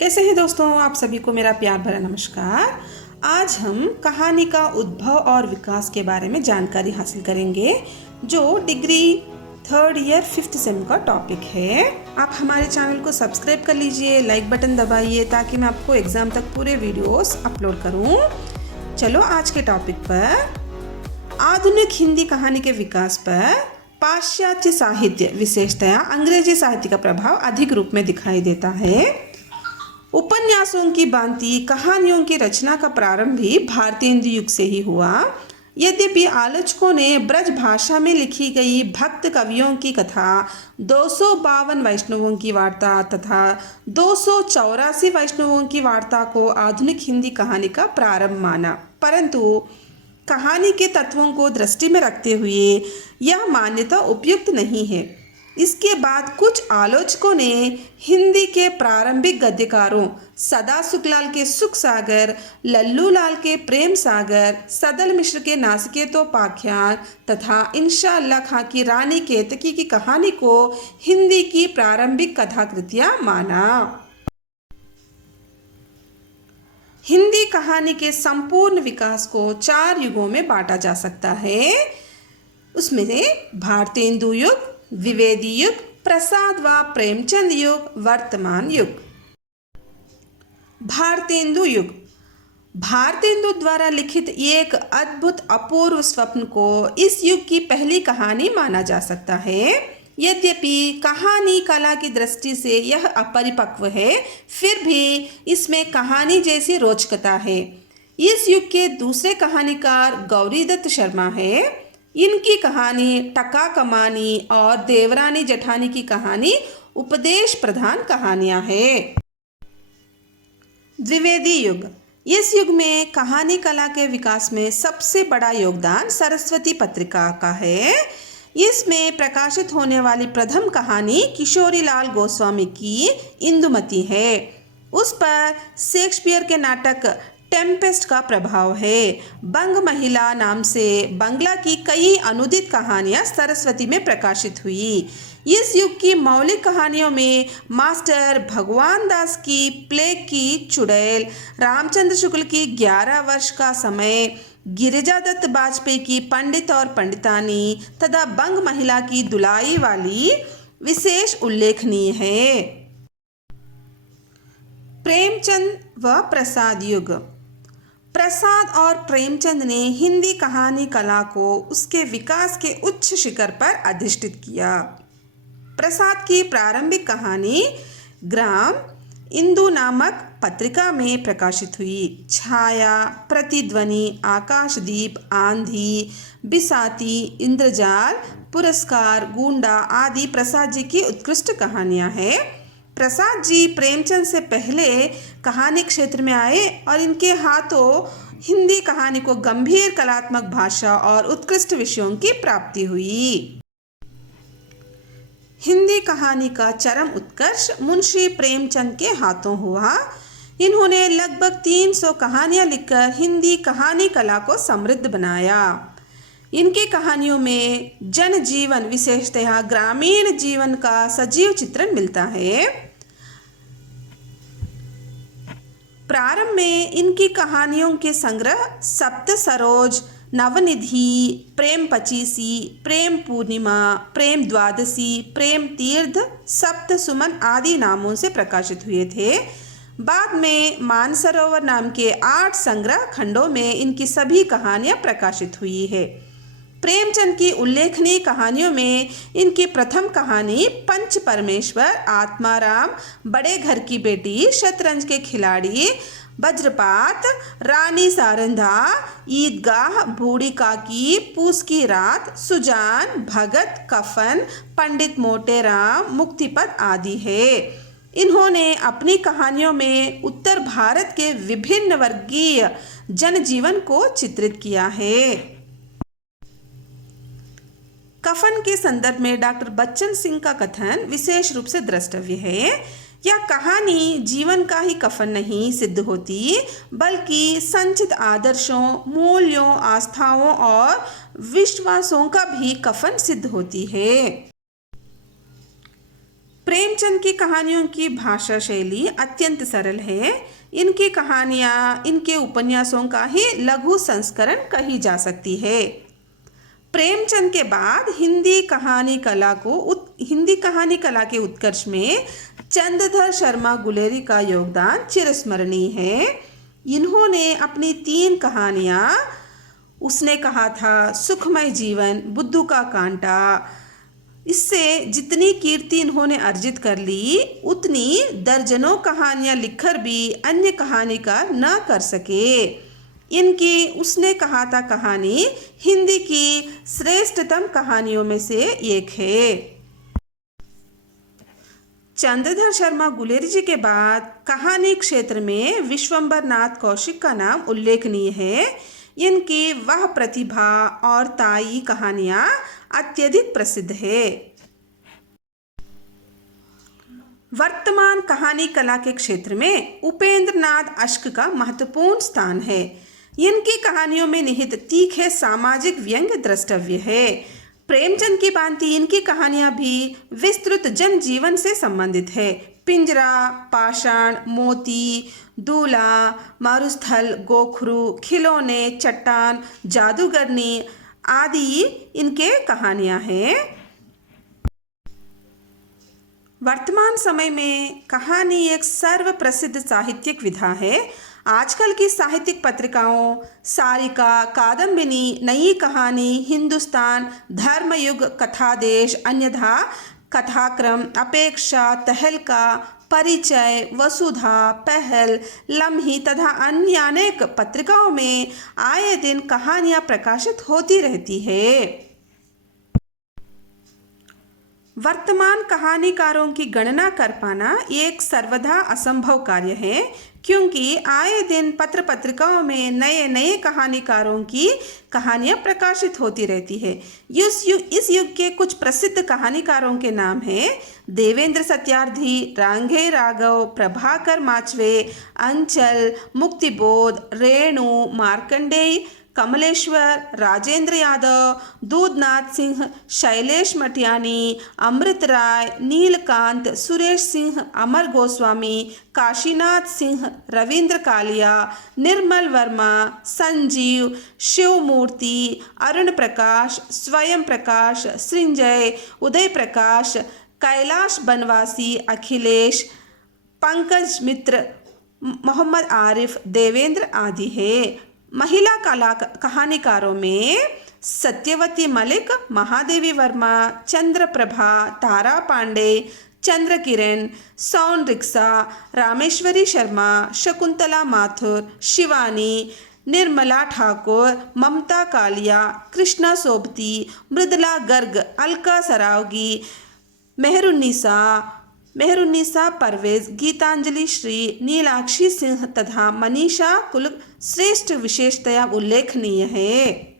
कैसे हैं दोस्तों, आप सभी को मेरा प्यार भरा नमस्कार। आज हम कहानी का उद्भव और विकास के बारे में जानकारी हासिल करेंगे, जो degree third year fifth sem का टॉपिक है। आप हमारे चैनल को सब्सक्राइब कर लीजिए, लाइक बटन दबाइए ताकि मैं आपको एग्जाम तक पूरे वीडियोस अपलोड करूं। चलो आज के टॉपिक पर, आधुनिक हिंदी कहानी के विकास पर पाश्चात्य साहित्य, विशेषतया अंग्रेजी साहित्य का प्रभाव अधिक रूप में दिखाई देता है। उपन्यासों की भांति कहानियों की रचना का प्रारंभ भी भारतीय हिंदी युग से ही हुआ। यद्यपि आलोचकों ने ब्रज भाषा में लिखी गई भक्त कवियों की कथा, 252 वैष्णवों की वार्ता तथा 284 वैष्णवों की वार्ता को आधुनिक हिंदी कहानी का प्रारंभ माना, परंतु कहानी के तत्वों को दृष्टि में रखते हुए यह मान्यता उपयुक्त नहीं है। इसके बाद कुछ आलोचकों ने हिंदी के प्रारंभिक गद्यकारों सदा सुखलाल के सुख सागर, लल्लू लाल के प्रेम सागर, सदल मिश्र के नासिकेतोपाख्यान तथा इंशा अल्लाह खां की रानी केतकी की कहानी को हिंदी की प्रारंभिक कथाकृतियां माना। हिंदी कहानी के संपूर्ण विकास को 4 युगों में बांटा जा सकता है। उसमें से भारतीय हिंदू युग, द्विवेदी युग, प्रसाद व प्रेमचंद युग, वर्तमान युग। भारतेंदु युग भारतेंदु द्वारा लिखित एक अद्भुत अपूर्व स्वप्न को इस युग की पहली कहानी माना जा सकता है। यद्यपि कहानी कला की दृष्टि से यह अपरिपक्व है, फिर भी इसमें कहानी जैसी रोचकता है। इस युग के दूसरे कहानीकार गौरीदत्त शर्मा है। इनकी कहानी टका कमानी और देवरानी जेठानी की कहानी उपदेश प्रधान कहानियां हैं। द्विवेदी युग इस युग में कहानी कला के विकास में सबसे बड़ा योगदान सरस्वती पत्रिका का है। इसमें प्रकाशित होने वाली प्रथम कहानी किशोरी लाल गोस्वामी की इंदुमती है। उस पर शेक्सपियर के नाटक टेम्पेस्ट का प्रभाव है। बंग महिला नाम से बंगला की कई अनुदित कहानियां सरस्वती में प्रकाशित हुई। इस युग की मौलिक कहानियों में मास्टर भगवान दास की प्लेग की चुड़ैल, रामचंद्र शुक्ल की 11 वर्ष का समय, गिरिजा दत्त बाजपेयी की पंडित और पंडितानी तथा बंग महिला की दुलाई वाली विशेष उल्लेखनीय है। प्रेमचंद व प्रसाद युग प्रसाद और प्रेमचंद ने हिंदी कहानी कला को उसके विकास के उच्च शिखर पर अधिष्ठित किया। प्रसाद की प्रारंभिक कहानी ग्राम इंदु नामक पत्रिका में प्रकाशित हुई। छाया, प्रतिध्वनि, आकाशदीप, आंधी, बिसाती, इंद्रजाल, पुरस्कार, गूंडा आदि प्रसाद जी की उत्कृष्ट कहानियां हैं। प्रसाद जी प्रेमचंद से पहले कहानी क्षेत्र में आए और इनके हाथों हिंदी कहानी को गंभीर कलात्मक भाषा और उत्कृष्ट विषयों की प्राप्ति हुई। हिंदी कहानी का चरम उत्कर्ष मुंशी प्रेमचंद के हाथों हुआ। इन्होंने लगभग 300 कहानियां लिखकर हिंदी कहानी कला को समृद्ध बनाया। इनकी कहानियों में जनजीवन, विशेषतः ग्रामीण जीवन का सजीव चित्रण मिलता है। प्रारंभ में इनकी कहानियों के संग्रह सप्त सरोज, नवनिधि, प्रेम पचीसी, प्रेम पूर्णिमा, प्रेम द्वादशी, प्रेम तीर्थ, सप्त सुमन आदि नामों से प्रकाशित हुए थे। बाद में मानसरोवर नाम के 8 संग्रह खंडों में इनकी सभी कहानियां प्रकाशित हुई है। प्रेमचंद की उल्लेखनीय कहानियों में इनकी प्रथम कहानी पंच परमेश्वर, आत्माराम, बड़े घर की बेटी, शतरंज के खिलाड़ी, वज्रपात, रानी सारंधा, ईदगाह, बूढ़ी काकी, पूस की रात, सुजान, भगत, कफन, पंडित मोटेराम, मुक्तिपद आदि है। इन्होंने अपनी कहानियों में उत्तर भारत के विभिन्न वर्गीय जनजीवन को चित्रित किया है। कफन के संदर्भ में डॉक्टर बच्चन सिंह का कथन विशेष रूप से द्रष्टव्य है। यह कहानी जीवन का ही कफन नहीं सिद्ध होती, बल्कि संचित आदर्शों, मूल्यों, आस्थाओं और विश्वासों का भी कफन सिद्ध होती है। प्रेमचंद की कहानियों की भाषा शैली अत्यंत सरल है। इनकी कहानियाँ इनके उपन्यासों का ही लघु संस्करण कही जा सकती है। प्रेमचंद के बाद हिंदी कहानी कला के उत्कर्ष में चंद्रधर शर्मा गुलेरी का योगदान चिरस्मरणीय है। इन्होंने अपनी 3 कहानियाँ उसने कहा था, सुखमय जीवन, बुद्धू का कांटा, इससे जितनी कीर्ति इन्होंने अर्जित कर ली उतनी दर्जनों कहानियाँ लिखकर भी अन्य कहानीकार न कर सके। इनकी उसने कहा था कहानी हिंदी की श्रेष्ठतम कहानियों में से एक है। चंद्रधर शर्मा गुलेरी जी के बाद कहानी क्षेत्र में विश्वंभर नाथ कौशिक का नाम उल्लेखनीय है। इनकी वह प्रतिभा और ताई कहानियाँ अत्यधिक प्रसिद्ध है। वर्तमान कहानी कला के क्षेत्र में उपेंद्र नाथ अश्क का महत्वपूर्ण स्थान है। इनकी कहानियों में निहित तीखे सामाजिक व्यंग्य द्रष्टव्य है। प्रेमचंद की भांति इनकी कहानियां भी विस्तृत जनजीवन से संबंधित है। पिंजरा, पाषाण, मोती, दूल्हा, मारुस्थल, गोखरू, खिलौने, चट्टान, जादूगरनी आदि इनके कहानियां हैं। वर्तमान समय में कहानी एक सर्वप्रसिद्ध साहित्यिक विधा है। आजकल की साहित्यिक पत्रिकाओं सारिका, कादम्बिनी, नई कहानी, हिंदुस्तान, धर्मयुग, कथादेश, अन्यथा, कथाक्रम, अपेक्षा, तहलका, परिचय, वसुधा, पहल, लम्ही तथा अन्य अनेक पत्रिकाओं में आए दिन कहानियाँ प्रकाशित होती रहती है। वर्तमान कहानीकारों की गणना कर पाना एक सर्वथा असंभव कार्य है, क्योंकि आए दिन पत्र पत्रिकाओं में नए नए कहानीकारों की कहानियाँ प्रकाशित होती रहती है। इस युग के कुछ प्रसिद्ध कहानीकारों के नाम हैं देवेंद्र सत्यार्थी, रांघे राघव, प्रभाकर माचवे, अंचल, मुक्तिबोध, रेणु, मार्कंडेय, कमलेश्वर, राजेंद्र यादव, दूधनाथ सिंह, शैलेश मटियानी, अमृत राय, नीलकांत, सुरेश सिंह, अमर गोस्वामी, काशीनाथ सिंह, रविंद्र कालिया, निर्मल वर्मा, संजीव, शिवमूर्ति, अरुण प्रकाश, स्वयं प्रकाश, सृंजय, उदय प्रकाश, कैलाश बनवासी, अखिलेश, पंकज मित्र, मोहम्मद आरिफ, देवेंद्र आदि है। महिला कहानीकारों में सत्यवती मलिक, महादेवी वर्मा, चंद्रप्रभा, तारा पांडे, चंद्र किरण, सोन रिक्सा, रामेश्वरी शर्मा, शकुंतला माथुर, शिवानी, निर्मला ठाकुर, ममता कालिया, कृष्णा सोबती, मृदुला गर्ग, अलका सरावगी, मेहरुन्निसा परवेज, गीतांजलि श्री, नीलाक्षी सिंह तथा मनीषा कुल श्रेष्ठ विशेषतया उल्लेखनीय है।